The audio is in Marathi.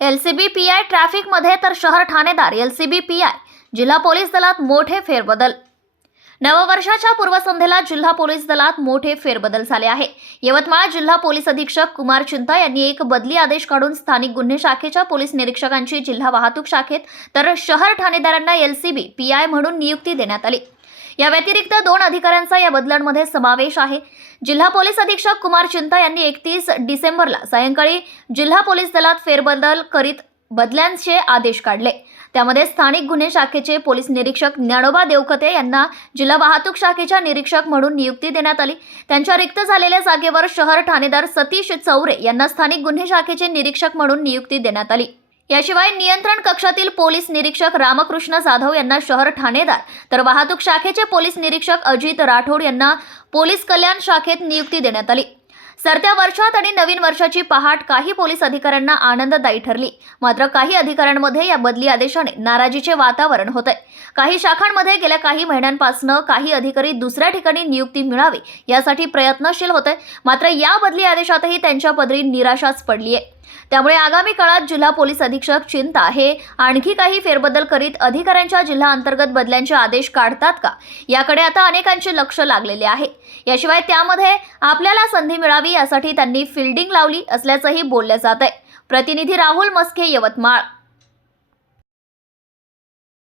एलसीबी पीआय ट्रॅफिकमध्ये तर शहर ठाणेदार एलसीबी पीआय जिल्हा पोलीस दलात मोठे फेरबदल। नववर्षाच्या पूर्वसंध्येला जिल्हा पोलीस दलात मोठे फेरबदल झाले आहे। यवतमाळ जिल्हा पोलीस अधीक्षक कुमार चिंता यांनी एक बदली आदेश काढून स्थानिक गुन्हे शाखेच्या पोलीस निरीक्षकांची जिल्हा वाहतूक शाखेत तर शहर ठाणेदारांना एलसीबी पीआय म्हणून नियुक्ती देण्यात आली। या व्यतिरिक्त 2 अधिकाऱ्यांचा या बदलांमध्ये समावेश आहे। जिल्हा पोलीस अधीक्षक कुमार चिंता यांनी 31 डिसेंबरला सायंकाळी जिल्हा पोलीस दलात फेरबदल करीत बदल्यांचे आदेश काढले। त्यामध्ये स्थानिक गुन्हे शाखेचे पोलीस निरीक्षक ज्ञानोबा देवकते यांना जिल्हा वाहतूक शाखेच्या निरीक्षक म्हणून नियुक्ती देण्यात आली। त्यांच्या रिक्त झालेल्या जागेवर शहर ठाणेदार सतीश चौरे यांना स्थानिक गुन्हे शाखेचे निरीक्षक म्हणून नियुक्ती देण्यात आली। याशिवाय नियंत्रण कक्षातील पोलीस निरीक्षक रामकृष्ण जाधव यांना शहर ठाणेदार तर वाहतूक शाखेचे पोलीस निरीक्षक अजित राठोड यांना पोलीस कल्याण शाखेत नियुक्ती देण्यात आली। सरत्या वर्षात आणि नवीन वर्षाची पहाट काही पोलीस अधिकाऱ्यांना आनंददायी ठरली। मात्र काही अधिकाऱ्यांमध्ये या बदली आदेशाने नाराजीचे वातावरण होते। काही शाखांमध्ये गेल्या काही महिन्यांपासून काही अधिकारी दुसऱ्या ठिकाणी नियुक्ती मिळावी यासाठी प्रयत्नशील होते। मात्र या बदली आदेशातही त्यांच्या पदरी निराशाच पडली आहे। त्यामुळे आगामी काळात जिल्हा पोलीस अधीक्षक चिंता हे आणखी काही फेरबदल करीत अधिकाऱ्यांच्या जिल्हा अंतर्गत बदल्यांचे आदेश काढतात का याकडे आता अनेकांचे लक्ष लागलेले आहे। याशिवाय त्यामध्ये आपल्याला संधी मिळावी यासाठी त्यांनी फिल्डिंग लावली असल्याचंही बोलले जात आहे। प्रतिनिधी राहुल मस्के, यवतमाळ।